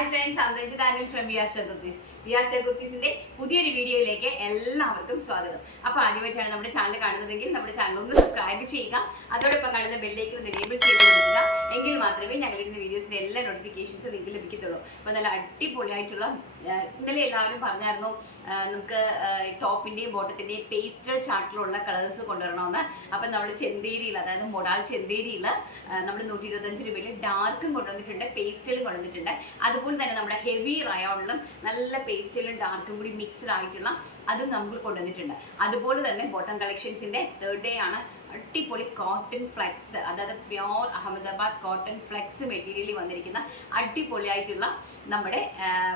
Hi friends അമൃജ് ദാനിൽ from വിയാസ്റ്റർ കുർത്തീസ് വിയാസ്റ്റർ കുർത്തീസിന്റെ പുതിയൊരു വീഡിയോയിലേക്ക് എല്ലാവർക്കും സ്വാഗതം. അപ്പോൾ ആദ്യമായിട്ടാണ് നമ്മുടെ ചാനൽ കാണുന്നതെങ്കിൽ നമ്മുടെ ചാനൽ ഒന്ന് സബ്സ്ക്രൈബ് ചെയ്യുക. അതോടൊപ്പം കാണുന്ന ബെല്ലേക്ക് ഒന്ന് എനേബിൾ ചെയ്ത് കൊടുക്കുക. എങ്കിൽ മാത്രമേ ഞങ്ങളിടുന്ന വീഡിയോസിന്റെ എല്ലാ നോട്ടിഫിക്കേഷൻസ് നിങ്ങൾക്ക് ലഭിക്കത്തുള്ളൂ. അപ്പോൾ നല്ല അടിപൊളിയായിട്ടുള്ള ഇന്നലെ എല്ലാവരും പറഞ്ഞായിരുന്നു നമുക്ക് ടോപ്പിന്റെയും ബോട്ടത്തിന്റെയും പേസ്റ്റൽ ചാർട്ടിലുള്ള കളേഴ്സ് കൊണ്ടുവരണമെന്ന്. അപ്പം നമ്മൾ ചെന്തേരിയിൽ അതായത് മൊടാൽ ചെന്തേരിയിൽ നമ്മൾ നൂറ്റി ഇരുപത്തഞ്ച് രൂപയിൽ ഡാർക്കും കൊണ്ടുവന്നിട്ടുണ്ട് പേസ്റ്റലും കൊണ്ടുവന്നിട്ടുണ്ട്. അതുപോലെ തന്നെ നമ്മുടെ ഹെവി റയോണിലും നല്ല പേസ്റ്റലും ഡാർക്കും കൂടി മിക്സ്ഡ് ആയിട്ടുള്ള അതും നമ്മൾ കൊണ്ടുവന്നിട്ടുണ്ട്. അതുപോലെ തന്നെ ബോട്ടം കളക്ഷൻസിന്റെ തേർഡ് ഡേ ആണ് അടിപൊളി കോട്ടൺ ഫ്ലെക്സ് അതായത് പ്യോർ അഹമ്മദാബാദ് കോട്ടൺ ഫ്ലെക്സ് മെറ്റീരിയലിൽ വന്നിരിക്കുന്ന അടിപൊളിയായിട്ടുള്ള നമ്മുടെ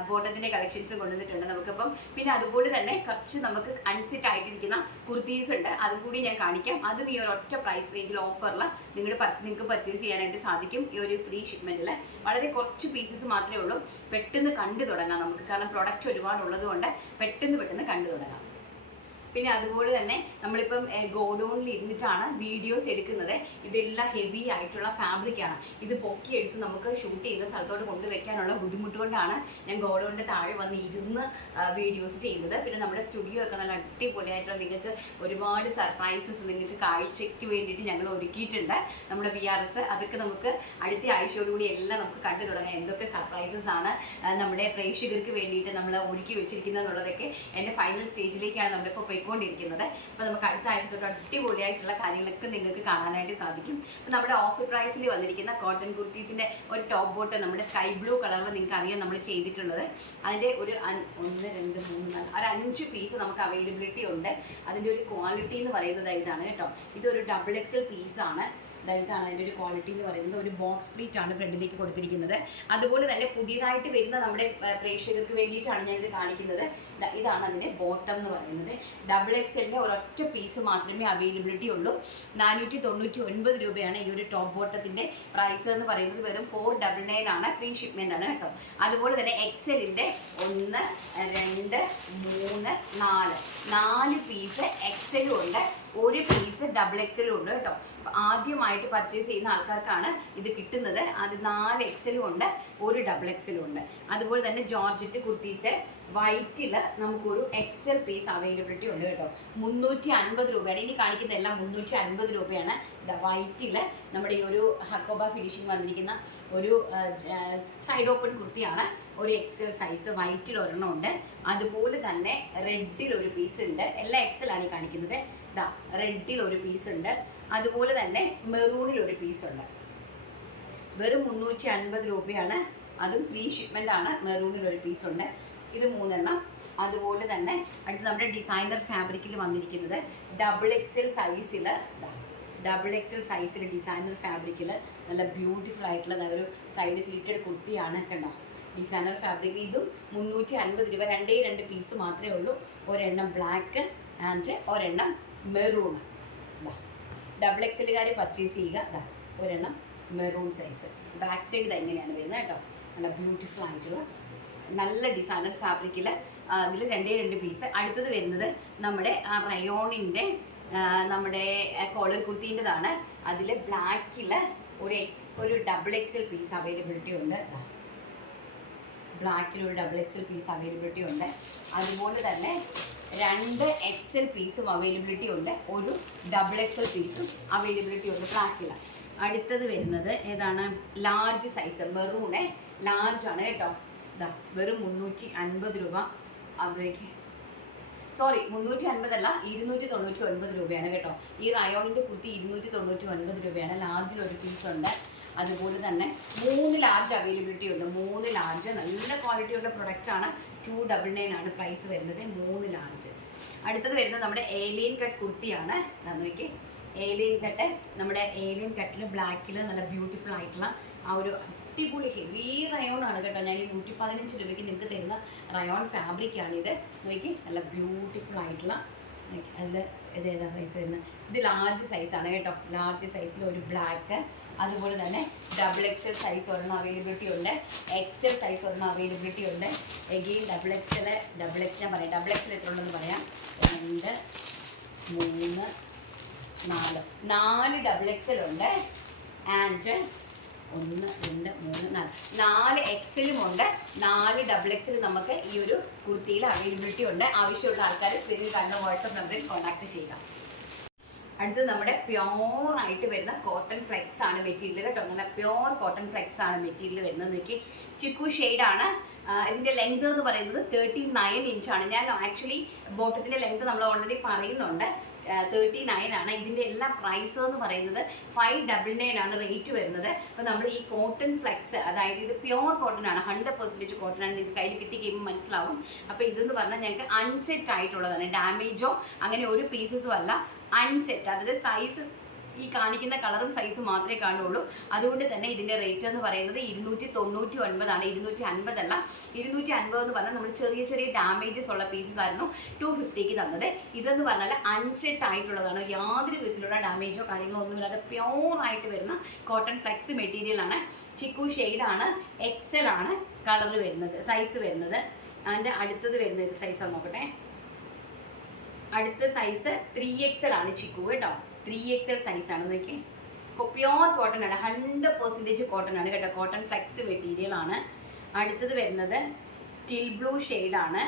ബോട്ടത്തിന്റെ കളക്ഷൻസ് കൊണ്ടുവന്നിട്ടുണ്ട് നമുക്കിപ്പം. പിന്നെ അതുപോലെ തന്നെ കുറച്ച് നമുക്ക് അൺസെറ്റ് ആയിട്ടിരിക്കുന്ന കുർത്തീസ് ഉണ്ട്. അതും കൂടി ഞാൻ കാണിക്കാം. അതും ഈ ഒരു ഒറ്റ പ്രൈസ് റേഞ്ചിൽ ഓഫറിൽ നിങ്ങളുടെ നിങ്ങൾക്ക് പർച്ചേസ് ചെയ്യാനായിട്ട് സാധിക്കും ഈ ഒരു ഫ്രീ ഷിപ്മെന്റിൽ വളരെ കുറച്ച് പീസസ് മാത്രമേ ഉള്ളൂ. പെട്ടെന്ന് കണ്ടു തുടങ്ങാം നമുക്ക്. കാരണം പ്രൊഡക്റ്റ് ഒരുപാട് ഉള്ളത് കൊണ്ട് പെട്ടെന്ന് പെട്ടെന്ന് കണ്ടു തുടങ്ങാം. പിന്നെ അതുപോലെ തന്നെ നമ്മളിപ്പം ഗോഡൗണിൽ ഇരുന്നിട്ടാണ് വീഡിയോസ് എടുക്കുന്നത്. ഇതെല്ലാം ഹെവി ആയിട്ടുള്ള ഫാബ്രിക് ആണ് ഇത് പൊക്കിയെടുത്ത് നമുക്ക് ഷൂട്ട് ചെയ്ത സ്ഥലത്തോട്ട് കൊണ്ടുവയ്ക്കാനുള്ള ബുദ്ധിമുട്ട് കൊണ്ടാണ് ഞാൻ ഗോഡൗണിന്റെ താഴെ വന്ന് ഇരുന്ന് വീഡിയോസ് ചെയ്യുന്നത്. പിന്നെ നമ്മുടെ സ്റ്റുഡിയോ ഒക്കെ നല്ല അടിപൊളിയായിട്ടുള്ള നിങ്ങൾക്ക് ഒരുപാട് സർപ്രൈസസ് നിങ്ങൾക്ക് കാഴ്ചയ്ക്ക് വേണ്ടിയിട്ട് ഞങ്ങൾ ഒരുക്കിയിട്ടുണ്ട്. നമ്മുടെ വി ആർ എസ് അതൊക്കെ നമുക്ക് അടുത്ത ആഴ്ചയോടുകൂടി എല്ലാം നമുക്ക് കണ്ടു തുടങ്ങാം. എന്തൊക്കെ സർപ്രൈസസ് ആണ് നമ്മുടെ പ്രേക്ഷകർക്ക് വേണ്ടിയിട്ട് നമ്മൾ ഒരുക്കി വെച്ചിരിക്കുന്നത് എന്നുള്ളതൊക്കെ എന്റെ ഫൈനൽ സ്റ്റേജിലേക്കാണ് നമ്മളിപ്പോൾ പോയിക്കൊണ്ടിരിക്കുന്നത്. അപ്പോൾ നമുക്ക് അടുത്ത ആഴ്ച തൊട്ട് അടിപൊളിയായിട്ടുള്ള കാര്യങ്ങളൊക്കെ നിങ്ങൾക്ക് കാണാനായിട്ട് സാധിക്കും. അപ്പോൾ നമ്മുടെ ഓഫർ പ്രൈസിൽ വന്നിരിക്കുന്ന കോട്ടൺ കുർത്തീസിന്റെ ഒരു ടോപ്പ് ബോട്ട് നമ്മുടെ സ്കൈ ബ്ലൂ കളറിൽ നിങ്ങൾക്ക് അറിയാം നമ്മൾ ചെയ്തിട്ടുള്ളത്. അതിന്റെ ഒരു ഒന്ന് രണ്ട് മൂന്ന് നാല് ഒരു അഞ്ച് പീസ് നമുക്ക് അവൈലബിലിറ്റി ഉണ്ട്. അതിന്റെ ഒരു ക്വാളിറ്റി എന്ന് പറയുന്നത് ഇതാണ് കേട്ടോ. ഇതൊരു ഡബിൾ എക്സൽ പീസാണ് ഇതാണ് അതിന്റെ ഒരു ക്വാളിറ്റി എന്ന് പറയുന്നത്. ഒരു ബോക്സ് പ്ലീറ്റ് ആണ് ഫ്രണ്ടിലേക്ക് കൊടുത്തിരിക്കുന്നത്. അതുപോലെ തന്നെ പുതിയതായിട്ട് വരുന്ന നമ്മുടെ പ്രേക്ഷകർക്ക് വേണ്ടിയിട്ടാണ് ഞാനിത് കാണിക്കുന്നത്. ഇതാണ് അതിന്റെ ബോട്ടം എന്ന് പറയുന്നത്. ഡബിൾ എക്സ് എല്ലിന്റെ ഒരൊറ്റ പീസ് മാത്രമേ അവൈലബിലിറ്റി ഉള്ളൂ. നാനൂറ്റി തൊണ്ണൂറ്റി ഒൻപത് രൂപയാണ് ഈ ഒരു ടോപ്പ് ബോട്ടത്തിന്റെ പ്രൈസ് എന്ന് പറയുന്നത്. വെറും ഫോർ ഡബിൾ നയൻ ആണ്. ഫ്രീ ഷിപ്മെന്റ് ആണ് കേട്ടോ. അതുപോലെ തന്നെ എക്സലിന്റെ ഒന്ന് രണ്ട് മൂന്ന് നാല്. നാല് പീസ് എക്സലും ഉണ്ട്. ഒരു പീസ് ഡബിൾ എക്സലും ഉണ്ട് കേട്ടോ. ആദ്യമായിട്ട് പർച്ചേസ് ചെയ്യുന്ന ആൾക്കാർക്കാണ് ഇത് കിട്ടുന്നത്. അത് നാല് എക്സലും ഉണ്ട് ഒരു ഡബിൾ എക്സലും ഉണ്ട്. അതുപോലെ തന്നെ ജോർജറ്റ് കുർത്തീസ് വൈറ്റിൽ നമുക്കൊരു എക്സൽ പീസ് അവൈലബിലിറ്റി ഉണ്ട് കേട്ടോ. മുന്നൂറ്റി അൻപത് രൂപയാണ്. ഇനി കാണിക്കുന്ന എല്ലാം മുന്നൂറ്റി അൻപത് രൂപയാണ് വൈറ്റിൽ നമ്മുടെ ഈ ഒരു ഹക്കോബ ഫിനിഷിംഗ് വന്നിരിക്കുന്ന ഒരു സൈഡ് ഓപ്പൺ കുർത്തിയാണ്. ഒരു എക്സൽ സൈസ് വൈറ്റിൽ ഒരെണ്ണം ഉണ്ട്. അതുപോലെ തന്നെ റെഡിൽ ഒരു പീസ് ഉണ്ട്. എല്ലാ എക്സലാണ് ഈ കാണിക്കുന്നത്. ഇതാ റെഡിൽ ഒരു പീസ് ഉണ്ട്. അതുപോലെ തന്നെ മെറൂണിൽ ഒരു പീസ് ഉണ്ട്. വെറും മുന്നൂറ്റി അൻപത് രൂപയാണ്. അതും ഫ്രീ ഷിപ്മെന്റ് ആണ്. മെറൂണിൽ ഒരു പീസ് ഉണ്ട്. ഇത് മൂന്നെണ്ണം. അതുപോലെ തന്നെ അടുത്ത് നമ്മുടെ ഡിസൈനർ ഫാബ്രിക്കിൽ വന്നിരിക്കുന്നത് ഡബിൾ എക്സൽ സൈസിൽ ഡബിൾ എക്സൽ സൈസിൽ ഡിസൈനർ ഫാബ്രിക്കിൽ നല്ല ബ്യൂട്ടിഫുൾ ആയിട്ടുള്ള ദാ ഒരു സൈഡ് സ്ലിറ്റഡ് കുർത്തിയാണ് കണ്ടോ? ഡിസൈനർ ഫാബ്രിക് ഇതും മുന്നൂറ്റി അൻപത് രൂപ. രണ്ടേ രണ്ട് പീസ് മാത്രമേ ഉള്ളൂ. ഒരെണ്ണം ബ്ലാക്ക് ആൻഡ് ഒരെണ്ണം മെറൂൺ. ഡബിൾ എക്സലുകാർ പർച്ചേസ് ചെയ്യുക. ഒരെണ്ണം മെറൂൺ സൈസ് ബാക്ക് സൈഡ് ഇത് എങ്ങനെയാണ് വരുന്നത് കേട്ടോ. നല്ല ബ്യൂട്ടിഫുൾ ആയിട്ടുള്ള നല്ല ഡിസൈനർ ഫാബ്രിക്കിൽ അതിൽ രണ്ടേ രണ്ട് പീസ് അടുത്തത് വരുന്നത് നമ്മുടെ റയോണിന്റെ നമ്മുടെ കോളർ കുർത്തീന്റെതാണ്. അതിൽ ബ്ലാക്കിൽ ഒരു എക്സ് ഒരു ഡബിൾ എക്സൽ പീസ് അവൈലബിലിറ്റി ഉണ്ട്. ബ്ലാക്കിൽ ഒരു ഡബിൾ എക്സൽ പീസ് അവൈലബിലിറ്റി ഉണ്ട്. അതുപോലെ തന്നെ രണ്ട് എക്സൽ പീസും അവൈലബിലിറ്റി ഉണ്ട്. ഒരു ഡബിൾ എക്സൽ പീസും അവൈലബിലിറ്റി ഉണ്ട് ബ്ലാക്കിൽ അടുത്തത് വരുന്നത് ഏതാണ്? ലാർജ് സൈസ് മെറൂണെ ലാർജ് ആണ് കേട്ടോ. ഇതാ വെറും മുന്നൂറ്റി അൻപത് രൂപ. അതിലേക്ക് സോറി മുന്നൂറ്റി അൻപതല്ല ഇരുന്നൂറ്റി തൊണ്ണൂറ്റി ഒൻപത് രൂപയാണ് കേട്ടോ. ഈ റയോണിന്റെ കുർത്തി ഇരുന്നൂറ്റി തൊണ്ണൂറ്റി ഒൻപത് രൂപയാണ് ലാർജിൽ ഒരു പീസ് ഉണ്ട്. അതുപോലെ തന്നെ മൂന്ന് ലാർജ് അവൈലബിലിറ്റി ഉണ്ട്. മൂന്ന് ലാർജ് നല്ല ക്വാളിറ്റി ഉള്ള പ്രൊഡക്റ്റ് ആണ്. ടു ഡബിൾ നയൻ ആണ് പ്രൈസ് വരുന്നത്. മൂന്ന് ലാർജ് അടുത്തത് വരുന്നത് നമ്മുടെ ഏലിയൻ കട്ട് കുർത്തിയാണ്. നോക്കി ഏലിയൻ കട്ട് നമ്മുടെ ഏലിയൻ കട്ടിൽ ബ്ലാക്കിൽ നല്ല ബ്യൂട്ടിഫുൾ ആയിട്ടുള്ള ആ ഒരു അടിപൊളി ഹെവി റയോൺ ആണ് കേട്ടോ. ഞാൻ ഈ നൂറ്റി പതിനഞ്ച് രൂപയ്ക്ക് നിങ്ങൾക്ക് തരുന്ന റയോൺ ഫാബ്രിക് ആണ് ഇത്. നോക്കി നല്ല ബ്യൂട്ടിഫുൾ ആയിട്ടുള്ള അതിൽ ഇത് ഏതാ സൈസ് വരുന്നത്? ഇത് ലാർജ് സൈസാണ് കേട്ടോ. ലാർജ് സൈസിൽ ഒരു ബ്ലാക്ക് അതുപോലെ തന്നെ ഡബിൾ എക്സൽ സൈസ് ഒരെണ്ണം അവൈലബിലിറ്റി ഉണ്ട്. എക്സൽ സൈസ് ഒരെണ്ണം അവൈലബിലിറ്റി ഉണ്ട്. Again double XL double X ഞാൻ പറയാം. ഡബിൾ എക്സൽ എത്ര ഉണ്ടെന്ന് പറയാം? രണ്ട് മൂന്ന് നാല്. നാല് ഡബിൾ എക്സൽ ഉണ്ട്. ആൻഡ് ഒന്ന് രണ്ട് മൂന്ന് നാല്. നാല് എക്സലും ഉണ്ട്. നാല് ഡബിൾ എക്സലും നമുക്ക് ഈ ഒരു കുർത്തിയിൽ അവൈലബിലിറ്റി ഉണ്ട്. ആവശ്യമുള്ള ആൾക്കാർ സ്ക്രീനിൽ കാണുന്ന വാട്സപ്പ് നമ്പറിൽ കോൺടാക്ട് ചെയ്യുക. അടുത്തത് നമ്മുടെ പ്യോർ ആയിട്ട് വരുന്ന കോട്ടൺ ഫ്ലെക്സ് ആണ് മെറ്റീരിയൽ കേട്ടോ. നല്ല പ്യോർ കോട്ടൺ ഫ്ലെക്സ് ആണ് മെറ്റീരിയൽ വരുന്നത്. നോക്കി ചിക്കു ആണ്. ഇതിന്റെ ലെങ്ത് എന്ന് പറയുന്നത് തേർട്ടി നയൻ ഇഞ്ചാണ് ഞാൻ ആക്ച്വലി ബോട്ടത്തിന്റെ ലെങ്ത് നമ്മൾ ഓൾറെഡി പറയുന്നുണ്ട്. തേർട്ടി നയൻ ആണ്. ഇതിന്റെ എല്ലാ പ്രൈസ് എന്ന് പറയുന്നത് ഫൈവ് ഡബിൾ നയൻ ആണ് റേറ്റ് വരുന്നത്. അപ്പോൾ നമ്മൾ ഈ കോട്ടൺ ഫ്ലെക്സ് അതായത് ഇത് പ്യോർ കോട്ടൺ ആണ്. ഹൺഡ്രഡ് പെർസെന്റേജ് കോട്ടൺ ആണ്. നിങ്ങൾക്ക് കയ്യിൽ കിട്ടി കഴിയുമ്പോൾ മനസ്സിലാവും. അപ്പോൾ ഇതെന്ന് പറഞ്ഞാൽ ഞങ്ങൾക്ക് അൺസെറ്റ് ആയിട്ടുള്ളതാണ്. ഡാമേജോ അങ്ങനെ ഒരു പീസസും അല്ല. അൺസെറ്റ് അതായത് സൈസ് ഈ കാണിക്കുന്ന കളറും സൈസും മാത്രമേ കാണുള്ളൂ അതുകൊണ്ട് തന്നെ ഇതിന്റെ റേറ്റ് എന്ന് പറയുന്നത് ഇരുന്നൂറ്റി തൊണ്ണൂറ്റി ഒൻപതാണ് ഇരുന്നൂറ്റി അൻപതല്ല ഇരുന്നൂറ്റി അൻപത് എന്ന് പറഞ്ഞാൽ നമ്മൾ ചെറിയ ചെറിയ ഡാമേജസ് ഉള്ള പീസസ് ആയിരുന്നു ടു ഫിഫ്റ്റിക്ക് തന്നത്. ഇതെന്ന് പറഞ്ഞാൽ അൺസെറ്റ് ആയിട്ടുള്ളതാണ്. യാതൊരു വിധത്തിലുള്ള ഡാമേജോ കാര്യങ്ങളോ ഒന്നുമില്ലാതെ പ്യോർ ആയിട്ട് വരുന്ന കോട്ടൺ ഫ്ലെക്സ് മെറ്റീരിയൽ ആണ്. ചിക്കു ആണ്. എക്സൽ ആണ് കളർ വരുന്നത് സൈസ് വരുന്നത്. അതിന്റെ അടുത്തത് വരുന്ന സൈസ് നോക്കട്ടെ. അടുത്ത സൈസ് ത്രീ എക്സൽ ആണ് ചിക്കു കേട്ടോ. ത്രീ എക്സൽ സൈസ് ആണ് നോക്കിയേ. ഇപ്പോൾ പ്യോർ കോട്ടൺ ആണ് ഹൺഡ്രഡ് പെർസെന്റേജ് കോട്ടൺ ആണ് കേട്ടോ. കോട്ടൺ ഫ്ലെക്സ് മെറ്റീരിയൽ ആണ്. അടുത്തത് വരുന്നത് ടിൽ ബ്ലൂ ആണ്.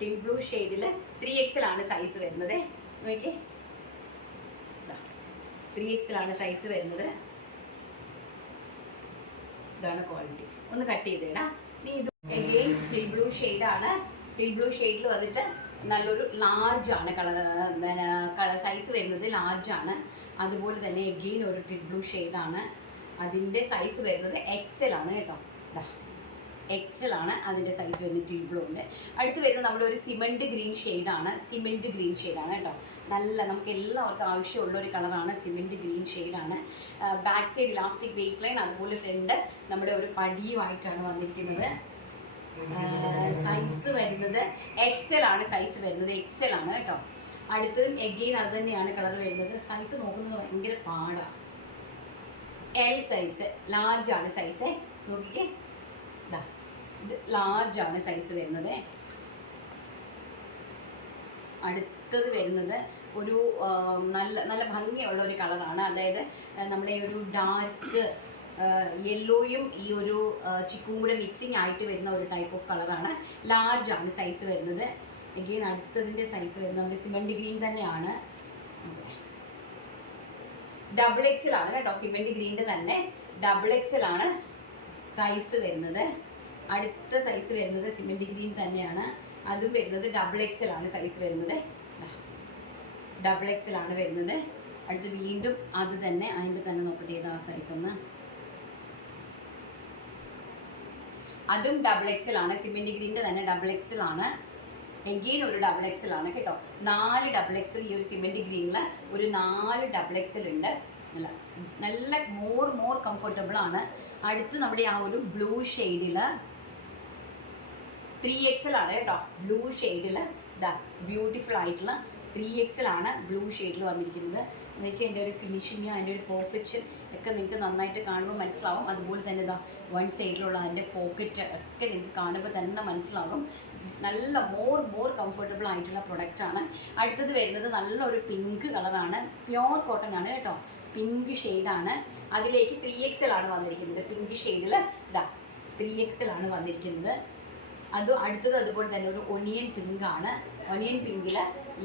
ടിൽ ബ്ലൂ ഷെയ്ഡിൽ ത്രീ എക്സൽ ആണ് സൈസ് വരുന്നത്. നോക്കിയേ. ത്രീ എക്സൽ ആണ് സൈസ് വരുന്നത്. ഇതാണ് ക്വാളിറ്റി ഒന്ന് കട്ട് ചെയ്തേടാ. നീ ഇത് എഗെയിൻ ടിൽ ബ്ലൂ ആണ്. ടിൽ ബ്ലൂ ഷെയ്ഡിൽ വന്നിട്ട് നല്ലൊരു ലാർജ് ആണ്. കളർ കളർ സൈസ് വരുന്നത് ആണ്. അതുപോലെ തന്നെ എഗെയിൻ ഒരു ടിഡ് ബ്ലൂ ആണ്. അതിന്റെ സൈസ് വരുന്നത് എക്സൽ ആണ് കേട്ടോ. എക്സൽ ആണ് അതിന്റെ സൈസ് വരുന്നത് ടിഡ് ബ്ലൂ ഉണ്ട് അടുത്ത് വരുന്നത് നമ്മുടെ ഒരു സിമെന്റ് ഗ്രീൻ ആണ്. സിമെന്റ് ഗ്രീൻ ആണ് കേട്ടോ. നല്ല നമുക്ക് എല്ലാവർക്കും ആവശ്യമുള്ള ഒരു കളറാണ് സിമെന്റ് ഗ്രീൻ ആണ്. Back side elastic base line അതുപോലെ ഫ്രണ്ട് നമ്മുടെ ഒരു പടിയുമായിട്ടാണ് വന്നിരിക്കുന്നത്. സൈസ് വരുന്നത് എക്സൽ ആണ് സൈസ് വരുന്നത് എക്സൽ ആണ് കേട്ടോ. അടുത്തത് എഗെയിൻ അത് തന്നെയാണ് കളർ വരുന്നത്. സൈസ് നോക്കുന്നത് ഭയങ്കര പാടാണ് എൽ സൈസ് ലാർജ് ആണ് സൈസ് നോക്കിക്കേ. ഇതാ ലാർജ് ആണ് സൈസ് വരുന്നത്. അടുത്തത് വരുന്നത് ഒരു നല്ല നല്ല ഭംഗിയുള്ള ഒരു കളറാണ് അതായത് നമ്മുടെ ഒരു ഡാർക്ക് യെല്ലോയും ഈ ഒരു ചിക്കും കൂടെ മിക്സിങ് ആയിട്ട് വരുന്ന ഒരു ടൈപ്പ് ഓഫ് കളറാണ് ലാർജ് ആണ് സൈസ് വരുന്നത്. എഗെയിൻ അടുത്തതിന്റെ സൈസ് വരുന്നത് നമ്മുടെ സിമന്റ് ഗ്രീൻ തന്നെയാണ്. ഡബിൾ എക്സിൽ ആണ് കേട്ടോ സിമന്റ് ഗ്രീന്റെ തന്നെ. ഡബിൾ എക്സിൽ ആണ് സൈസ് വരുന്നത്. അടുത്ത സൈസ് വരുന്നത് സിമന്റ് ഗ്രീൻ തന്നെയാണ്. അതും വരുന്നത് ഡബിൾ എക്സിൽ ആണ് സൈസ് വരുന്നത്. ഡബിൾ എക്സിലാണ് വരുന്നത്. അടുത്ത് വീണ്ടും അത് തന്നെ. അതിന്റെ തന്നെ നോക്കട്ടെ ഏതാ സൈസ് ഒന്ന് അതും ഡബിൾ എക്സൽ ആണ്. സിമെന്റ് ഗ്രീന്റെ തന്നെ ഡബിൾ എക്സൽ ആണ്. എഗെയിൻ ഒരു ഡബിൾ എക്സൽ ആണ് കേട്ടോ. നാല് ഡബിൾ എക്സൽ ഈ ഒരു സിമെന്റ് ഗ്രീനിൽ ഒരു നാല് ഡബിൾ എക്സൽ ഉണ്ട്. നല്ല നല്ല മോർ മോർ കംഫർട്ടബിൾ ആണ്. അടുത്ത് നമ്മുടെ ആ ഒരു ബ്ലൂ ഷെയ്ഡിൽ ത്രീ എക്സൽ ആണ് കേട്ടോ. ബ്ലൂ ഷെയ്ഡിൽ ബ്യൂട്ടിഫുൾ ആയിട്ടുള്ള ത്രീ എക്സിലാണ് ബ്ലൂ ഷെയ്ഡിൽ വന്നിരിക്കുന്നത്. നിങ്ങൾക്ക് എന്റെ ഒരു ഫിനിഷിങ് അതിന്റെ ഒരു പെർഫെക്ഷൻ ഒക്കെ നിങ്ങൾക്ക് നന്നായിട്ട് കാണുമ്പോൾ മനസ്സിലാവും. അതുപോലെ തന്നെ ഇതാ വൺ സൈഡിലുള്ള അതിന്റെ പോക്കറ്റ് ഒക്കെ നിങ്ങൾക്ക് കാണുമ്പോൾ തന്നെ മനസ്സിലാകും. നല്ല മോർ മോർ കംഫർട്ടബിൾ ആയിട്ടുള്ള പ്രൊഡക്റ്റാണ് അടുത്തത് വരുന്നത് നല്ലൊരു പിങ്ക് കളറാണ് പ്യോർ കോട്ടൺ ആണ് കേട്ടോ. പിങ്ക് ഷെയ്ഡാണ് അതിലേക്ക് ത്രീ എക്സിലാണ് വന്നിരിക്കുന്നത്. പിങ്ക് ഷെയ്ഡിൽ ഇതാ ത്രീ എക്സിലാണ് വന്നിരിക്കുന്നത്. അത് അടുത്തത് അതുപോലെ തന്നെ ഒരു ഒനിയൻ പിങ്ക് ആണ്. ഒനിയൻ പിങ്കിൽ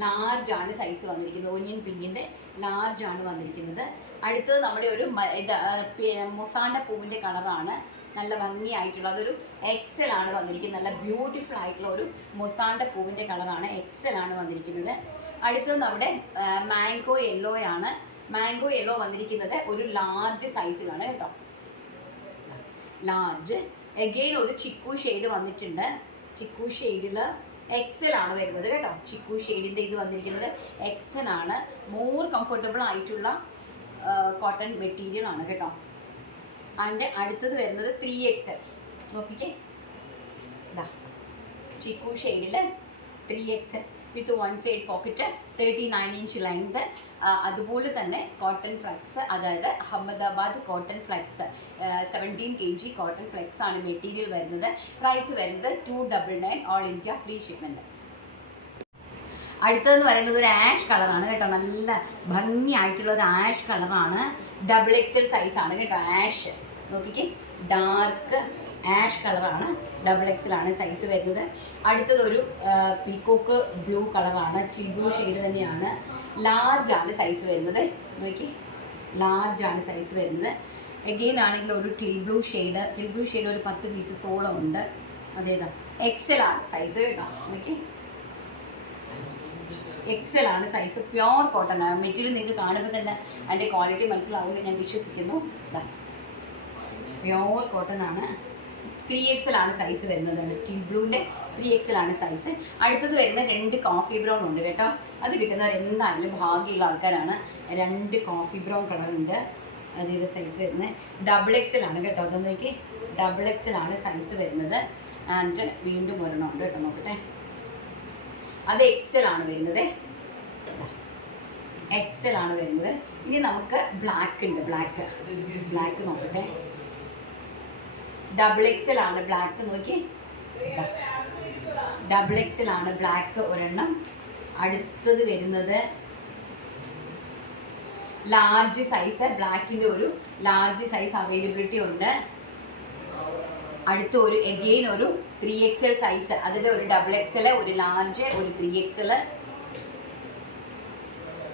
ലാർജ് ആണ് സൈസ് വന്നിരിക്കുന്നത്. ഓനിയൻ പിങ്കിന്റെ ലാർജ് ആണ് വന്നിരിക്കുന്നത്. അടുത്തത് നമ്മുടെ ഒരു ഇത് മൊസാണ്ട പൂവിന്റെ കളറാണ് നല്ല ഭംഗിയായിട്ടുള്ള അതൊരു എക്സൽ ആണ് വന്നിരിക്കുന്നത്. നല്ല ബ്യൂട്ടിഫുൾ ആയിട്ടുള്ള ഒരു മൊസാണ്ട പൂവിന്റെ കളറാണ് എക്സൽ ആണ് വന്നിരിക്കുന്നത്. അടുത്തത് നമ്മുടെ മാംഗോ യെല്ലോ ആണ്. മാംഗോ യെല്ലോ വന്നിരിക്കുന്നത് ഒരു ലാർജ് സൈസിലാണ് കേട്ടോ. ലാർജ് എഗെയിൻ ഒരു ചിക്കു ഷെയ്ഡ് വന്നിട്ടുണ്ട്. ചിക്കു ഷെയ്ഡിൽ എക്സൽ ആണ് വരുന്നത് കേട്ടോ. ചിക്കു ഷെയ്ഡിന്റെ ഇത് വന്നിരിക്കുന്നത് എക്സൽ ആണ്. മോർ കംഫർട്ടബിൾ ആയിട്ടുള്ള കോട്ടൺ മെറ്റീരിയൽ ആണ് കേട്ടോ. ആൻഡ് അടുത്തത് വരുന്നത് ത്രീ എക്സൽ നോക്കിക്കേ. ചിക്കു ഷെയ്ഡിൽ three XL with one side pocket thirty nine inch length. അതുപോലെ തന്നെ കോട്ടൺ ഫ്ലെക്സ് അതായത് Ahmedabad cotton flex seventeen K G cotton flex ആണ് മെറ്റീരിയൽ വരുന്നത്. പ്രൈസ് വരുന്നത് two double nine all India free shipment അടുത്തതെന്ന് പറയുന്നത് ഒരു ആഷ് കളറാണ് കേട്ടോ. നല്ല ഭംഗിയായിട്ടുള്ള ഒരു ആഷ് കളറാണ് ഡബിൾ എക്സ് എക്സൽ സൈസാണ് കേട്ടോ ആഷ് നോക്കിക്കേ. ഡാർക്ക് ആഷ് കളറാണ് ഡബിൾ എക്സിലാണ് സൈസ് വരുന്നത്. അടുത്തത് ഒരു പീക്കോക്ക് ബ്ലൂ കളറാണ് ടി ബ്ലൂ ഷെയ്ഡ് തന്നെയാണ്. ലാർജ് ആണ് സൈസ് വരുന്നത്. നോക്കി. ലാർജ് ആണ് സൈസ് വരുന്നത്. എഗെയിൻ ആണെങ്കിൽ ഒരു teal blue shade teal blue shade ഒരു പത്ത് പീസസോളം ഉണ്ട്. അതേതാ എക്സൽ ആണ് സൈസ് കേട്ടോ. നോക്കി. എക്സൽ ആണ് സൈസ് പ്യോർ കോട്ടൺ ആണ്. മെറ്റീരിയൽ നിങ്ങൾക്ക് കാണുമ്പോൾ തന്നെ അതിന്റെ ക്വാളിറ്റി മനസ്സിലാവുമെന്ന് ഞാൻ വിശ്വസിക്കുന്നു. ഇതാ. പ്യോർ കോട്ടൺ ആണ്. ത്രീ എക്സൽ ആണ് സൈസ് വരുന്നത്. ടിൽ ബ്ലൂവിന്റെ ത്രീ എക്സൽ ആണ് സൈസ് അടുത്തത് വരുന്ന രണ്ട് കോഫി ബ്രൗൺ ഉണ്ട് കേട്ടോ. അത് കിട്ടുന്നവർ എന്തായാലും ഭാഗ്യമുള്ള ആൾക്കാരാണ്. രണ്ട് കോഫി ബ്രൗൺ കളറുണ്ട് അതിന്റെ സൈസ് വരുന്നത്. ഡബിൾ എക്സൽ ആണ് കേട്ടോ. അതൊന്ന് നോക്കി. ഡബിൾ എക്സൽ ആണ് സൈസ് വരുന്നത്. ആൻഡ് വീണ്ടും ഒരെണ്ണം ഉണ്ട് കേട്ടോ. നോക്കട്ടെ. അത് എക്സൽ ആണ് വരുന്നത്. എക്സൽ ആണ് വരുന്നത്. ഇനി നമുക്ക് ബ്ലാക്ക് ഉണ്ട്. ബ്ലാക്ക് ബ്ലാക്ക് നോക്കട്ടെ. ഡബിൾ എക്സൽ ആണ് ബ്ലാക്ക് നോക്കി. ഡബിൾ എക്സൽ ആണ് ബ്ലാക്ക് ഒരെണ്ണം. അടുത്തത് വരുന്നത് ലാർജ് സൈസ് ബ്ലാക്കിന്റെ ഒരു ലാർജ് സൈസ് അവൈലബിലിറ്റി ഉണ്ട്. അടുത്ത ഒരു എഗെയിൻ ഒരു ത്രീ എക്സ് എൽ സൈസ് അതിന്റെ ഒരു ഡബിൾ എക്സ് എൽ ഒരു ലാർജ് ഒരു ത്രീ എക്സ് എൽ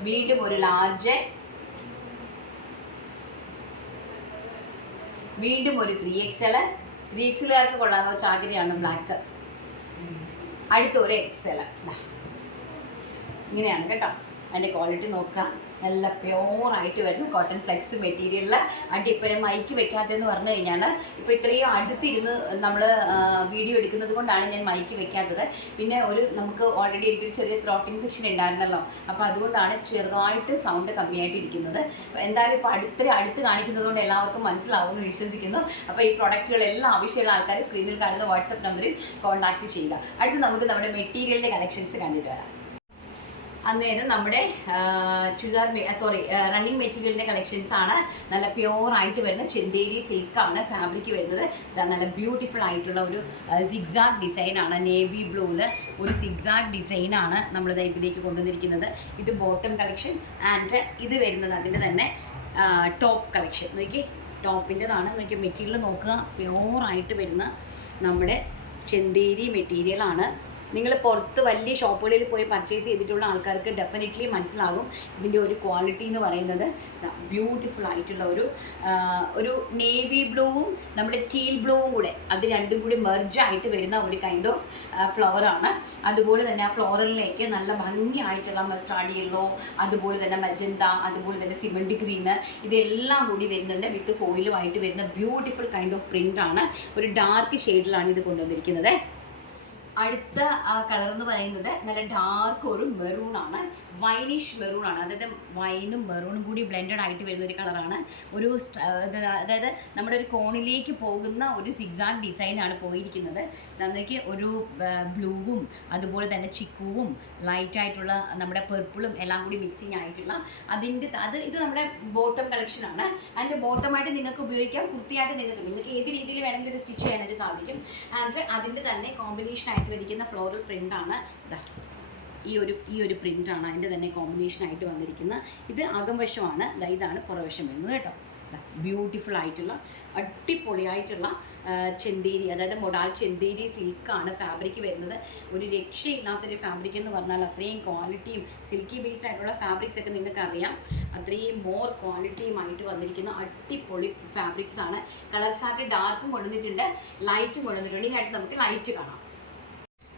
വീണ്ടും ഒരു ലാർജ് വീണ്ടും ഒരു ത്രീ എക്സ് എൽ ത്രീ എക്സിലുകാർക്ക് കൊള്ളാൻ കുറച്ച് ആഗ്രഹമാണ് ബ്ലാക്ക് അടുത്ത ഒരു എൽ ഇങ്ങനെയാണ് കേട്ടോ. അതിന്റെ ക്വാളിറ്റി നോക്കുക. നല്ല പ്യോറായിട്ട് വരുന്ന കോട്ടൺ ഫ്ലെക്സ് മെറ്റീരിയലിൽ അടി ഇപ്പം മൈക്ക് വെക്കാത്തതെന്ന് പറഞ്ഞു കഴിഞ്ഞാൽ ഇപ്പോൾ ഇത്രയും അടുത്തിരുന്ന് നമ്മൾ വീഡിയോ എടുക്കുന്നത് കൊണ്ടാണ് ഞാൻ മൈക്ക് വെക്കാത്തത്. പിന്നെ ഒരു നമുക്ക് ഓൾറെഡി എനിക്കൊരു ചെറിയ ത്രോട്ട് ഇൻഫെക്ഷൻ ഉണ്ടായിരുന്നല്ലോ. അപ്പോൾ അതുകൊണ്ടാണ് ചെറുതായിട്ട് സൗണ്ട് കമ്മിയായിട്ടിരിക്കുന്നത്. എന്തായാലും ഇപ്പോൾ അടുത്ത അടുത്ത് കാണിക്കുന്നത് കൊണ്ട് എല്ലാവർക്കും മനസ്സിലാവുമെന്ന് വിശ്വസിക്കുന്നു. അപ്പോൾ ഈ പ്രൊഡക്റ്റുകളെല്ലാം ആവശ്യമുള്ള ആൾക്കാർ സ്ക്രീനിൽ കാണുന്ന വാട്സപ്പ് നമ്പറിൽ കോൺടാക്ട് ചെയ്യുക. അടുത്ത് നമുക്ക് നമ്മുടെ മെറ്റീരിയലിന്റെ കളക്ഷൻസ് കണ്ടിട്ട് വരാം. അന്നേരം നമ്മുടെ ചുരിദാർ സോറി റണ്ണിങ് മെറ്റീരിയലിന്റെ കളക്ഷൻസ് ആണ് നല്ല പ്യൂർ ആയിട്ട് വരുന്ന ചെന്തേരി സിൽക്കാണ് ഫാബ്രിക് വരുന്നത്. നല്ല ബ്യൂട്ടിഫുൾ ആയിട്ടുള്ള ഒരു സിഗ്സാഗ് ഡിസൈനാണ് നേവി ബ്ലൂവിൽ ഒരു സിഗ്സാഗ് ഡിസൈനാണ് നമ്മളിത് ഇതിലേക്ക് കൊണ്ടുവന്നിരിക്കുന്നത്. ഇത് ബോട്ടം കളക്ഷൻ ആൻഡ് ഇത് വരുന്നത് അതിന്റെ തന്നെ ടോപ്പ് കളക്ഷൻ നോക്കി ടോപ്പിന്റെതാണ് നോക്കി മെറ്റീരിയൽ നോക്കുക. പ്യുവറായിട്ട് വരുന്ന നമ്മുടെ ചെന്തേരി മെറ്റീരിയലാണ് നിങ്ങൾ പുറത്ത് വലിയ ഷോപ്പുകളിൽ പോയി പർച്ചേസ് ചെയ്തിട്ടുള്ള ആൾക്കാർക്ക് ഡെഫിനറ്റ്ലി മനസ്സിലാകും ഇതിന്റെ ഒരു ക്വാളിറ്റി എന്ന് പറയുന്നത്. ബ്യൂട്ടിഫുൾ ആയിട്ടുള്ള ഒരു ഒരു നേവി ബ്ലൂവും നമ്മുടെ ടീൽ ബ്ലൂവും കൂടെ. അത് രണ്ടും കൂടി മെർജായിട്ട് വരുന്ന ഒരു കൈൻഡ് ഓഫ് ഫ്ലവറാണ് അതുപോലെ തന്നെ ആ ഫ്ലോറലിലേക്ക് നല്ല ഭംഗിയായിട്ടുള്ള മസ്റ്റാർഡ് യെല്ലോ അതുപോലെ തന്നെ മജന്ത അതുപോലെ തന്നെ സിമന്റ് ഗ്രീന് ഇതെല്ലാം കൂടി വരുന്നുണ്ട് വിത്ത് ഫോയിലുമായിട്ട് വരുന്ന ബ്യൂട്ടിഫുൾ കൈൻഡ് ഓഫ് പ്രിന്റാണ് ഒരു ഡാർക്ക് ഷെയ്ഡിലാണ് ഇത് കൊണ്ടുവന്നിരിക്കുന്നത്. അടുത്ത കളർ എന്ന് പറയുന്നത് നല്ല ഡാർക്ക് ഒരു മെറൂൺ ആണ്. വൈനിഷ് മെറൂൺ ആണ്. അതായത് വൈനും മെറൂണും കൂടി ബ്ലെൻഡഡ് ആയിട്ട് വരുന്ന ഒരു കളറാണ് ഒരു അതായത് നമ്മുടെ ഒരു കോണിലേക്ക് പോകുന്ന ഒരു സിക്സാഗ് ഡിസൈനാണ് പോയിരിക്കുന്നത്. നമുക്ക് ഒരു ബ്ലൂവും അതുപോലെ തന്നെ ചിക്കുവും ലൈറ്റ് ആയിട്ടുള്ള നമ്മുടെ പെർപ്പിളും എല്ലാം കൂടി മിക്സിങ് ആയിട്ടുള്ള അതിന്റെ അത് ഇത് നമ്മുടെ ബോട്ടം കളക്ഷൻ ആണ്. അതിന്റെ ബോട്ടമായിട്ട് നിങ്ങൾക്ക് ഉപയോഗിക്കാം. കുർത്തിയായിട്ട് നിങ്ങൾക്ക് നിങ്ങൾക്ക് ഏത് രീതിയിൽ വേണമെങ്കിൽ ഇത് സ്റ്റിച്ച് ചെയ്യാനായിട്ട് സാധിക്കും. ആൻഡ് അതിന്റെ തന്നെ കോമ്പിനേഷൻ ആയിട്ട് വരിക്കുന്ന ഫ്ലോറൽ പ്രിന്റ് ആണ് ഇതാ ഈ ഒരു ഈ ഒരു പ്രിന്റ് ആണ് അതിന്റെ തന്നെ കോമ്പിനേഷൻ ആയിട്ട് വന്നിരിക്കുന്ന. ഇത് അകംവശമാണ് ഇതാണ് പുറവശം വരുന്നത് കേട്ടോ. ബ്യൂട്ടിഫുൾ ആയിട്ടുള്ള അടിപൊളിയായിട്ടുള്ള ചെന്തേരി അതായത് മൊഡാൽ ചെന്തേരി സിൽക്കാണ് ഫാബ്രിക് വരുന്നത്. ഒരു രക്ഷയില്ലാത്തൊരു ഫാബ്രിക് എന്ന് പറഞ്ഞാൽ അത്രയും ക്വാളിറ്റിയും സിൽക്കി ബേസ്ഡ് ആയിട്ടുള്ള ഫാബ്രിക്സ് ഒക്കെ നിങ്ങൾക്ക് അറിയാം അത്രയും മോർ ക്വാളിറ്റിയുമായിട്ട് വന്നിരിക്കുന്ന അടിപൊളി ഫാബ്രിക്സ് ആണ്. കളർ ചാർട്ട് ഡാർക്കും കൊണ്ടുവന്നിട്ടുണ്ട് ലൈറ്റും കൊണ്ടുവന്നിട്ടുണ്ട്. ഇതിനായിട്ട് നമുക്ക് ലൈറ്റ് കാണാം.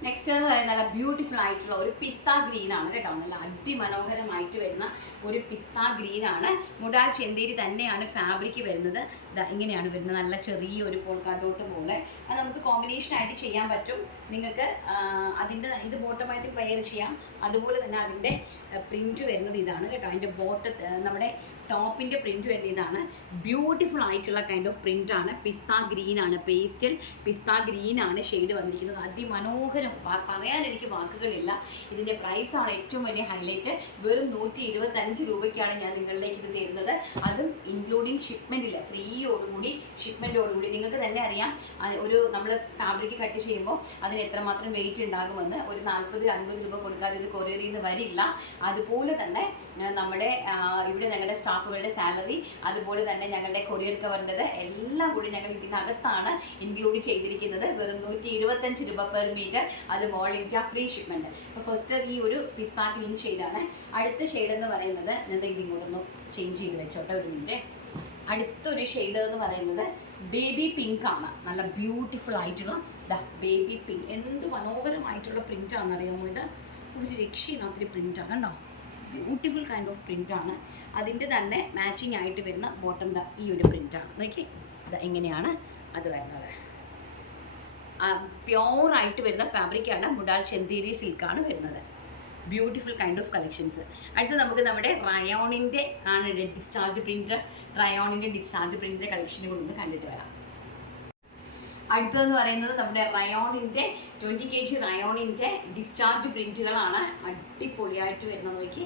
നെക്സ്റ്റ് എന്ന് പറയുന്നത് നല്ല ബ്യൂട്ടിഫുൾ ആയിട്ടുള്ള ഒരു പിസ്ത ഗ്രീൻ ആണ് കേട്ടോ. നല്ല അതിമനോഹരമായിട്ട് വരുന്ന ഒരു പിസ്ത ഗ്രീൻ ആണ്. മുടാൽ ചെന്തേരി തന്നെയാണ് ഫാബ്രിക് വരുന്നത്. ഇങ്ങനെയാണ് വരുന്നത്. നല്ല ചെറിയ ഒരു പോൾക്കാട്ടോട്ട് പോലെ. അത് നമുക്ക് കോമ്പിനേഷൻ ആയിട്ട് ചെയ്യാൻ പറ്റും. നിങ്ങൾക്ക് അതിന്റെ ഇത് ബോട്ടമായിട്ട് പെയർ ചെയ്യാം. അതുപോലെ തന്നെ അതിന്റെ പ്രിന്റ് വരുന്നത് ഇതാണ് കേട്ടോ. അതിന്റെ ബോട്ട് നമ്മുടെ ടോപ്പിന്റെ പ്രിന്റ് വരുന്ന ഇതാണ് ബ്യൂട്ടിഫുൾ ആയിട്ടുള്ള കൈൻഡ് ഓഫ് പ്രിന്റ് ആണ്. പിസ്ത ഗ്രീൻ ആണ്. പേസ്റ്റൽ പിസ്ത ഗ്രീൻ ആണ് ഷെയ്ഡ് വന്നിരിക്കുന്നത്. അതിമനോഹരം. പറയാൻ എനിക്ക് വാക്കുകളില്ല. ഇതിന്റെ പ്രൈസാണ് ഏറ്റവും വലിയ ഹൈലൈറ്റ് വെറും നൂറ്റി ഇരുപത്തഞ്ച് രൂപയ്ക്കാണ് ഞാൻ നിങ്ങളിലേക്ക് ഇത് തരുന്നത്. അതും ഇൻക്ലൂഡിങ് ഷിപ്മെന്റില്ല ഫ്രീയോടുകൂടി ഷിപ്മെന്റോടുകൂടി നിങ്ങൾക്ക് തന്നെ അറിയാം. ഒരു നമ്മൾ ഫാബ്രിക് കട്ട് ചെയ്യുമ്പോൾ അതിന് എത്രമാത്രം വെയിറ്റ് ഉണ്ടാകുമെന്ന്. ഒരു നാൽപ്പത് അൻപത് രൂപ കൊടുക്കാതെ ഇത് കൊറിയറിൽ നിന്ന് വരില്ല. അതുപോലെ തന്നെ നമ്മുടെ ഇവിടെ ഞങ്ങളുടെ സ്റ്റാഫുകളുടെ സാലറി അതുപോലെ തന്നെ ഞങ്ങളുടെ കൊറിയർ കവറിന്റെത് എല്ലാം കൂടി ഞങ്ങൾ ഇതിനകത്താണ് ഇൻക്ലൂഡ് ചെയ്തിരിക്കുന്നത്. വെറും നൂറ്റി ഇരുപത്തഞ്ച് രൂപ പെർ മീറ്റർ അത് ഓൾ ഇന്ത്യ ഫ്രീ ഷിപ്മെന്റ് അപ്പോൾ ഫസ്റ്റ് ഈ ഒരു പിസ്ത ഗ്രീൻ ഷെയ്ഡാണ്. അടുത്ത ഷെയ്ഡ് എന്ന് പറയുന്നത് ഞാൻ ഇതിങ്ങോട്ട് ഇതിങ്ങോട്ടൊന്ന് ചേഞ്ച് ചെയ്ത് വെച്ചോട്ടെ ഒരു മിനിറ്റ് അടുത്തൊരു ഷെയ്ഡ് എന്ന് പറയുന്നത് ബേബി പിങ്ക് ആണ്. നല്ല ബ്യൂട്ടിഫുൾ ആയിട്ടുള്ള ദാ ബേബി പിങ്ക് എന്ത് മനോഹരമായിട്ടുള്ള പ്രിന്റ് അറിയാമോ ഇത്? ഒരു രക്ഷയില്ലാത്തൊരു പ്രിന്റാണ് കണ്ടോ? ബ്യൂട്ടിഫുൾ കൈൻഡ് ഓഫ് പ്രിന്റാണ് അതിന്റെ തന്നെ മാച്ചിങ് ആയിട്ട് വരുന്ന ബോട്ടം ഈ ഒരു പ്രിന്റാണ് നോക്കി ഇത് എങ്ങനെയാണ് അത് വരുന്നത്? പ്യോറായിട്ട് വരുന്ന ഫാബ്രിക്കാണ് മുഡാൽ ചെന്തേരി സിൽക്കാണ് വരുന്നത്. ബ്യൂട്ടിഫുൾ കൈൻഡ് ഓഫ് കളക്ഷൻസ് അടുത്ത് നമുക്ക് നമ്മുടെ റയോണിന്റെ ആണ് ഡിസ്ചാർജ് പ്രിന്റ് റയോണിന്റെ ഡിസ്ചാർജ് പ്രിന്റിന്റെ കളക്ഷനെ കൊണ്ടൊന്ന് കണ്ടിട്ട് വരാം. അടുത്തതെന്ന് പറയുന്നത് നമ്മുടെ റയോണിന്റെ ട്വന്റി കെ ജി റയോണിന്റെ ഡിസ്ചാർജ് പ്രിന്റുകളാണ് അടിപൊളിയായിട്ട് വരുന്നത്. നോക്കി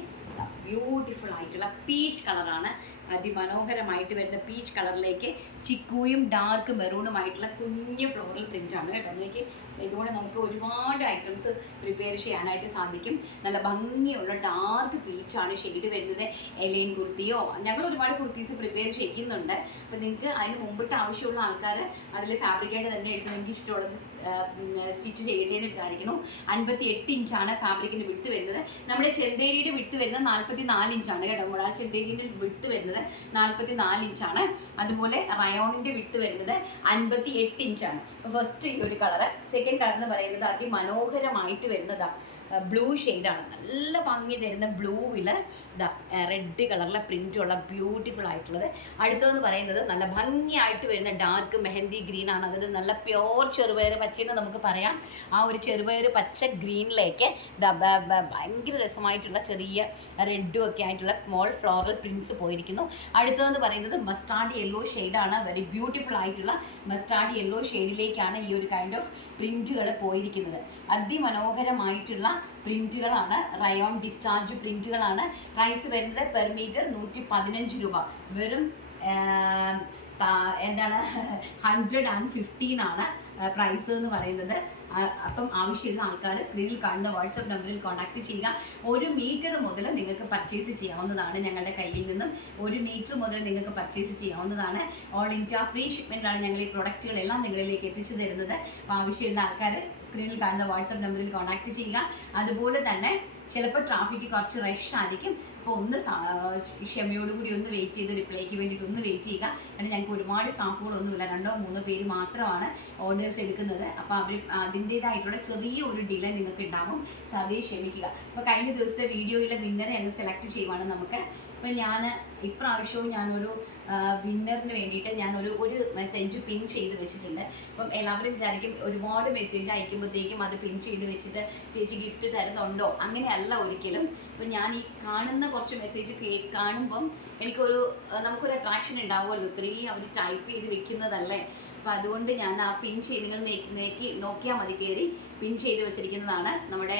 ബ്യൂട്ടിഫുൾ ആയിട്ടുള്ള പീച്ച് കളറാണ് അതിമനോഹരമായിട്ട് വരുന്ന പീച്ച് കളറിലേക്ക് ചിക്കുയും ഡാർക്ക് മെറൂണുമായിട്ടുള്ള കുഞ്ഞു ഫ്ലോറൽ പ്രിന്റാണ് കേട്ടോ. അതിലേക്ക് ഇതുകൊണ്ട് നമുക്ക് ഒരുപാട് ഐറ്റംസ് പ്രിപ്പയർ ചെയ്യാനായിട്ട് സാധിക്കും. നല്ല ഭംഗിയുള്ള ഡാർക്ക് പീച്ചാണ് ഷെയ്ഡ് വരുന്നത്. എലൈൻ കുർത്തിയോ ഞങ്ങൾ ഒരുപാട് കുർത്തീസ് പ്രിപ്പയർ ചെയ്യുന്നുണ്ട്. അപ്പം നിങ്ങൾക്ക് അതിന് മുമ്പിട്ട് ആവശ്യമുള്ള ആൾക്കാർ അതിൽ ഫാബ്രിക്കായിട്ട് തന്നെ എടുത്ത് നിങ്ങൾക്ക് ഇഷ്ടമുള്ളത് സ്റ്റിച്ച് ചെയ്യേണ്ടതെന്ന് വിചാരിക്കുന്നു. അൻപത്തി എട്ട് ഇഞ്ചാണ് ഫാബ്രിക്കിന്റെ വിട്ട് വരുന്നത്. നമ്മുടെ ചെന്തേരിയുടെ വിട്ട് വരുന്നത് നാൽപ്പത്തി നാല് ഇഞ്ചാണ് കേട്ടോ. നമ്മൾ ആ ചെന്തേരിയുടെ വിട്ട് വരുന്നത് നാൽപ്പത്തി നാല് ഇഞ്ചാണ് അതുപോലെ റയോണിന്റെ വിട്ട് വരുന്നത് അൻപത്തി എട്ട് ഇഞ്ചാണ് ഫസ്റ്റ് ഈ ഒരു കളറ് സെക്കൻഡ് കളർ എന്ന് പറയുന്നത് അതിമനോഹരമായിട്ട് വരുന്നതാണ്. ബ്ലൂ ഷെയ്ഡാണ് നല്ല ഭംഗി തരുന്ന ബ്ലൂവിൽ ഇതാ റെഡ് കളറിലെ പ്രിന്റുള്ള ബ്യൂട്ടിഫുൾ ആയിട്ടുള്ളത്. അടുത്തതെന്ന് പറയുന്നത് നല്ല ഭംഗിയായിട്ട് വരുന്ന ഡാർക്ക് മെഹന്തി ഗ്രീൻ ആണ്. അതായത് നല്ല പ്യോർ ചെറുപയർ പച്ചയെന്ന് നമുക്ക് പറയാം. ആ ഒരു ചെറുപയർ പച്ച ഗ്രീനിലേക്ക് ഭയങ്കര രസമായിട്ടുള്ള ചെറിയ റെഡും ഒക്കെ ആയിട്ടുള്ള സ്മോൾ ഫ്ലോറൽ പ്രിൻസ് പോയിരിക്കുന്നു. അടുത്തതെന്ന് പറയുന്നത് മസ്റ്റാർഡ് യെല്ലോ ഷെയ്ഡാണ് വെരി ബ്യൂട്ടിഫുൾ ആയിട്ടുള്ള മസ്റ്റാർഡ് യെല്ലോ ഷെയ്ഡിലേക്കാണ് ഈ ഒരു കൈൻഡ് ഓഫ് പ്രിന്റുകൾ പോയിരിക്കുന്നത്. അതിമനോഹരമായിട്ടുള്ള പ്രിന്റുകളാണ് റയോൺ ഡിസ്ചാർജ് പ്രിന്റുകളാണ്. പ്രൈസ് വരുന്നത് പെർ മീറ്റർ നൂറ്റി പതിനഞ്ച് രൂപ. വെറും എന്താണ് ഹൺഡ്രഡ് ആൻഡ് ഫിഫ്റ്റീൻ ആണ് പ്രൈസ് എന്ന് പറയുന്നത്. അപ്പം ആവശ്യമുള്ള ആൾക്കാർ സ്ക്രീനിൽ കാണുന്ന വാട്സപ്പ് നമ്പറിൽ കോൺടാക്ട് ചെയ്യുക. ഒരു മീറ്റർ മുതൽ നിങ്ങൾക്ക് പർച്ചേസ് ചെയ്യാവുന്നതാണ് ഞങ്ങളുടെ കയ്യിൽ നിന്നും. ഒരു മീറ്റർ മുതൽ നിങ്ങൾക്ക് പർച്ചേസ് ചെയ്യാവുന്നതാണ്. ഓൾ ഇന്ത്യ ഫ്രീ ഷിപ്മെന്റാണ് ഞങ്ങൾ ഈ പ്രൊഡക്റ്റുകളെല്ലാം നിങ്ങളിലേക്ക് എത്തിച്ചു തരുന്നത്. ആവശ്യമുള്ള ആൾക്കാർ സ്ക്രീനിൽ കാണുന്ന വാട്സപ്പ് നമ്പറിൽ കോൺടാക്ട് ചെയ്യുക. അതുപോലെ തന്നെ ചിലപ്പോൾ ട്രാഫിക്ക് കുറച്ച് റഷ് ആയിരിക്കും. അപ്പോൾ ഒന്ന് ക്ഷമയോടുകൂടി ഒന്ന് വെയിറ്റ് ചെയ്ത് റിപ്ലൈക്ക് വേണ്ടിയിട്ട് ഒന്ന് വെയിറ്റ് ചെയ്യുക. കാരണം ഞങ്ങൾക്ക് ഒരുപാട് സ്റ്റാഫുകളൊന്നുമില്ല രണ്ടോ മൂന്നോ പേര് മാത്രമാണ് ഓർഡേഴ്സ് എടുക്കുന്നത്. അപ്പോൾ അവർ അതിന്റേതായിട്ടുള്ള ചെറിയ ഒരു ഡിലേ നിങ്ങൾക്ക് ഉണ്ടാകും സോ അതേ ക്ഷമിക്കുക. അപ്പോൾ കഴിഞ്ഞ ദിവസത്തെ വീഡിയോയിലെ വിന്നറെ അങ്ങ് സെലക്ട് ചെയ്യുവാണ് നമുക്ക്. അപ്പോൾ ഞാൻ ഇപ്രാവശ്യവും ഞാനൊരു വിന്നറിന് വേണ്ടിയിട്ട് ഞാനൊരു ഒരു മെസ്സേജ് പിൻ ചെയ്ത് വെച്ചിട്ടുണ്ട്. അപ്പം എല്ലാവരും വിചാരിക്കും ഒരുപാട് മെസ്സേജ് അയക്കുമ്പോഴത്തേക്കും അത് പിൻ ചെയ്ത് വെച്ചിട്ട് ചേച്ചി ഗിഫ്റ്റ് തരുന്നുണ്ടോ? അങ്ങനെയല്ല ഒരിക്കലും. ഇപ്പം ഞാൻ ഈ കാണുന്ന കുറച്ച് മെസ്സേജ് കാണുമ്പം എനിക്കൊരു നമുക്കൊരു അട്രാക്ഷൻ ഉണ്ടാവുമല്ലോ. ഇത്രയും അവർ ടൈപ്പ് ചെയ്ത് വെക്കുന്നതല്ലേ? അപ്പോൾ അതുകൊണ്ട് ഞാൻ ആ പിൻ ചെയ്ത് നിങ്ങൾ നോക്കി നേക്കി നോക്കിയാൽ മതി കയറി പിൻ ചെയ്ത് വെച്ചിരിക്കുന്നതാണ് നമ്മുടെ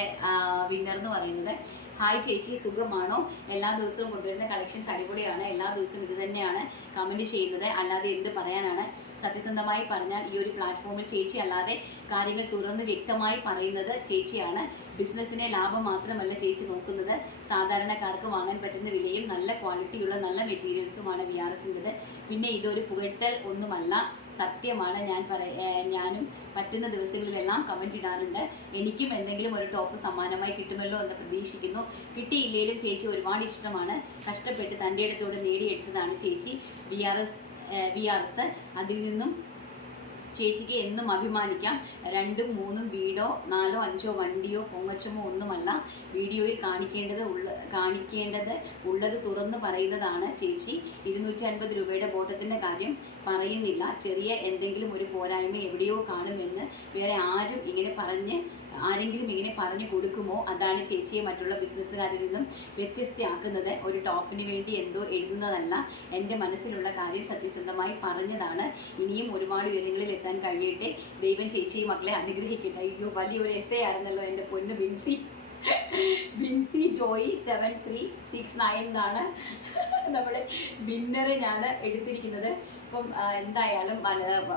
വിന്നർ എന്ന് പറയുന്നത്. ഹായ് ചേച്ചി സുഖമാണോ? എല്ലാ ദിവസവും കൊണ്ടുവരുന്ന കളക്ഷൻസ് അടിപൊളിയാണ്. എല്ലാ ദിവസവും ഇത് തന്നെയാണ് കമന്റ് ചെയ്യുന്നത്. അല്ലാതെ എന്ത് പറയാനാണ്? സത്യസന്ധമായി പറഞ്ഞാൽ ഈ ഒരു പ്ലാറ്റ്ഫോമിൽ ചേച്ചി അല്ലാതെ കാര്യങ്ങൾ തുറന്ന് വ്യക്തമായി പറയുന്നത് ചേച്ചിയാണ്. ബിസിനസ്സിനെ ലാഭം മാത്രമല്ല ചേച്ചി നോക്കുന്നത്. സാധാരണക്കാർക്ക് വാങ്ങാൻ പറ്റുന്ന വിലയും നല്ല ക്വാളിറ്റിയുള്ള നല്ല മെറ്റീരിയൽസുമാണ് വി ആർ എസിന്റെത് പിന്നെ ഇതൊരു പുകഴ്ത്തൽ ഒന്നുമല്ല. സത്യമാണ്. ഞാൻ പറ ഞാനും പറ്റുന്ന ദിവസങ്ങളിലെല്ലാം കമന്റ് ഇടാറുണ്ട്. എനിക്കും എന്തെങ്കിലും ഒരു ടോപ്പ് സമ്മാനമായി കിട്ടുമല്ലോ എന്ന് പ്രതീക്ഷിക്കുന്നു. കിട്ടിയില്ലെങ്കിലും ചേച്ചി ഒരുപാട് ഇഷ്ടമാണ്. കഷ്ടപ്പെട്ട് തന്റെ അടുത്തോട് നേടിയെടുത്തതാണ് ചേച്ചി. V R S V R S. അതിൽ നിന്നും ചേച്ചിക്ക് എന്നും അഭിമാനിക്കാം. രണ്ടും മൂന്നും വീടോ നാലോ അഞ്ചോ വണ്ടിയോ പൊങ്ങച്ചമോ ഒന്നുമല്ല. വീഡിയോയിൽ കാണിക്കേണ്ടത് ഉള്ള കാണിക്കേണ്ടത് ഉള്ളത് തുറന്നു പറയുന്നതാണ് ചേച്ചി. ഇരുന്നൂറ്റി അൻപത് രൂപയുടെ ബോട്ടത്തിന്റെ കാര്യം പറയുന്നില്ല. ചെറിയ എന്തെങ്കിലും ഒരു പോരായ്മ എവിടെയോ കാണുമെന്ന് വേറെ ആരും ഇങ്ങനെ പറഞ്ഞ് ആരെങ്കിലും ഇങ്ങനെ പറഞ്ഞു കൊടുക്കുമോ? അതാണ് ചേച്ചിയെ മറ്റുള്ള ബിസിനസ്സുകാരിൽ നിന്നും വ്യത്യസ്തയാക്കുന്നത്. ഒരു ടോപ്പിന് വേണ്ടി എന്തോ എഴുതുന്നതല്ല എന്റെ മനസ്സിലുള്ള കാര്യം സത്യസന്ധമായി പറഞ്ഞതാണ്. ഇനിയും ഒരുപാട് ഉയരങ്ങളിൽ എത്താൻ കഴിയട്ടെ. ദൈവം ചേച്ചിയും മക്കളെ അനുഗ്രഹിക്കട്ടെ. അയ്യോ വലിയൊരു എസ് ആയിരുന്നല്ലോ എന്റെ പൊന്ന് Binsy. Vincy Joy seven three six nine എന്നാണ് നമ്മുടെ വിന്നറെ ഞാൻ എടുത്തിരിക്കുന്നത്. അപ്പം എന്തായാലും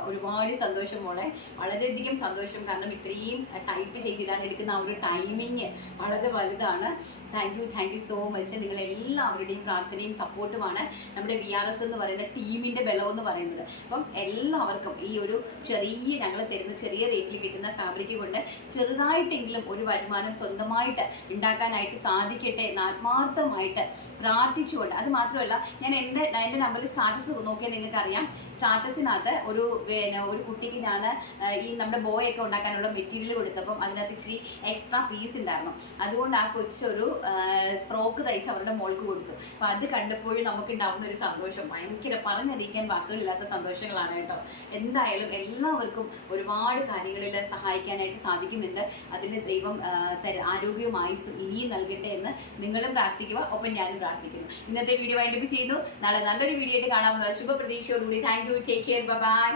ഒരുപാട് സന്തോഷം മോളെ. വളരെയധികം സന്തോഷം. കാരണം ഇത്രയും ടൈപ്പ് ചെയ്തിടാൻ എടുക്കുന്ന ആ ഒരു ടൈമിങ് വളരെ വലുതാണ്. Thank you thank you so much നിങ്ങൾ എല്ലാവരുടെയും പ്രാർത്ഥനയും സപ്പോർട്ടുമാണ് നമ്മുടെ വി ആർ എസ് എന്ന് പറയുന്ന ടീമിന്റെ ബലം എന്ന് പറയുന്നത്. അപ്പം എല്ലാവർക്കും ഈ ഒരു ചെറിയ ഞങ്ങൾ തരുന്ന ചെറിയ റേറ്റിൽ കിട്ടുന്ന ഫാബ്രിക് കൊണ്ട് ചെറുതായിട്ടെങ്കിലും ഒരു വരുമാനം സ്വന്തമായിട്ട് ഉണ്ടാക്കാനായിട്ട് സാധിക്കട്ടെ എന്ന് ആത്മാർത്ഥമായിട്ട് പ്രാർത്ഥിച്ചുകൊണ്ട്. അത് മാത്രമല്ല ഞാൻ എന്റെ എന്റെ നമ്പറിൽ സ്റ്റാറ്റസ് നോക്കിയാൽ നിങ്ങൾക്ക് അറിയാം സ്റ്റാറ്റസിനകത്ത് ഒരു ഒരു കുട്ടിക്ക് ഞാൻ ഈ നമ്മുടെ ബോയ് ഒക്കെ ഉണ്ടാക്കാനുള്ള മെറ്റീരിയൽ കൊടുത്തപ്പം അതിനകത്ത് ഇച്ചിരി എക്സ്ട്രാ പീസ് ഉണ്ടായിരുന്നു. അതുകൊണ്ട് ആ കൊച്ചൊരു ഫ്രോക്ക് തയ്ച്ച് അവരുടെ മോൾക്ക് കൊടുത്തു. അപ്പം അത് കണ്ടപ്പോഴും നമുക്ക് ഉണ്ടാവുന്ന ഒരു സന്തോഷം. ഭയങ്കര പറഞ്ഞറിയിക്കാൻ വാക്കുകളില്ലാത്ത സന്തോഷങ്ങളാണ് കേട്ടോ. എന്തായാലും എല്ലാവർക്കും ഒരുപാട് കാര്യങ്ങളിൽ സഹായിക്കാനായിട്ട് സാധിക്കുന്നുണ്ട്. അതിന് ദൈവം ആ, തര ആരോഗ്യവും ആയുസ്സും ഇനിയും നൽകട്ടെ എന്ന് നിങ്ങളും പ്രാർത്ഥിക്കുക. ഒപ്പം ഞാനും പ്രാർത്ഥിക്കുന്നു. ഇന്നത്തെ വീഡിയോ വൈൻഡപ്പ് ചെയ്യുന്നു നാളെ നല്ലൊരു വീഡിയോ ആയിട്ട് കാണാമെന്നുള്ള ശുഭപ്രതീക്ഷയോടുകൂടി. Thank you take care bye